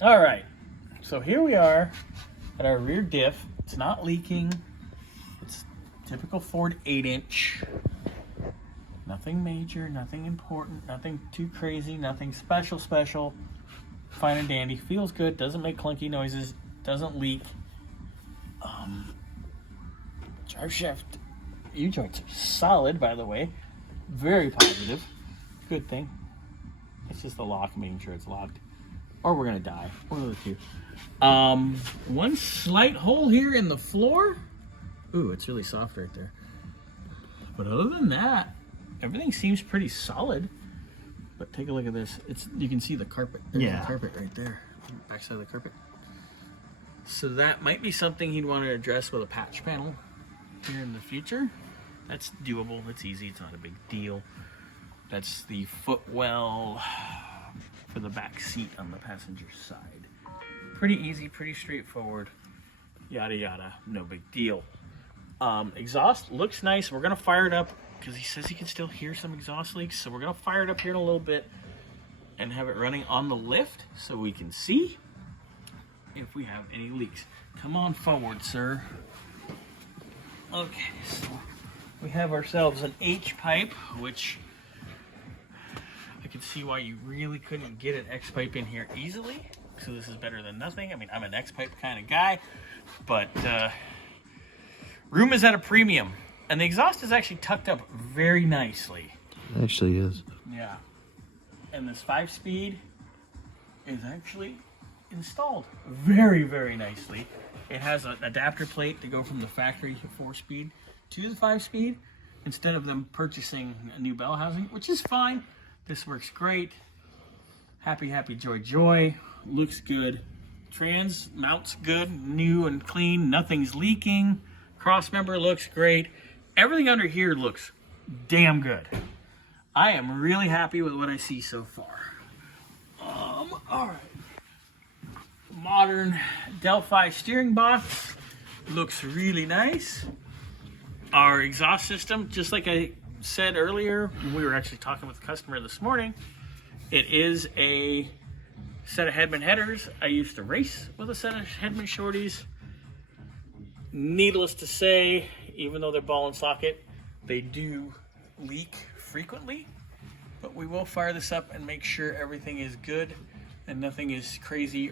All right, so here we are at our rear diff. It's not leaking. It's typical Ford 8-inch. Nothing major, nothing important, nothing too crazy, nothing special. Fine and dandy. Feels good, doesn't make clunky noises, doesn't leak. Drive shaft U-joints are solid, by the way. Very positive. Good thing. It's just the lock, making sure it's locked. Or we're gonna die. One of the two. One slight hole here in the floor. Ooh, it's really soft right there. But other than that, everything seems pretty solid. But take a look at this. You can see the carpet. There's the carpet right there. Backside of the carpet. So that might be something he'd want to address with a patch panel here in the future. That's doable. It's easy. It's not a big deal. That's the footwell for the back seat on the passenger side. Pretty easy, pretty straightforward. Yada yada, no big deal. Exhaust looks nice. We're gonna fire it up because he says he can still hear some exhaust leaks. So we're gonna fire it up here in a little bit and have it running on the lift so we can see if we have any leaks. Come on forward, sir. Okay, so we have ourselves an H pipe, which I can see why you really couldn't get an X pipe in here easily. So this is better than nothing. I mean, I'm an X pipe kind of guy, but room is at a premium. And the exhaust is actually tucked up very nicely. It actually is. Yeah. And this 5-speed is actually installed very, very nicely. It has an adapter plate to go from the factory 4-speed to the 5-speed instead of them purchasing a new bell housing, which is fine. This works great. Happy, happy, joy, joy. Looks good. Trans mounts good, new and clean. Nothing's leaking. Cross member looks great. Everything under here looks damn good. I am really happy with what I see so far. All right. Modern Delphi steering box looks really nice. Our exhaust system, just like I said earlier, we were actually talking with the customer this morning, it is a set of Hedman headers. I used to race with a set of Hedman shorties. Needless to say, even though they're ball and socket, they do leak frequently. But we will fire this up and make sure everything is good and nothing is crazy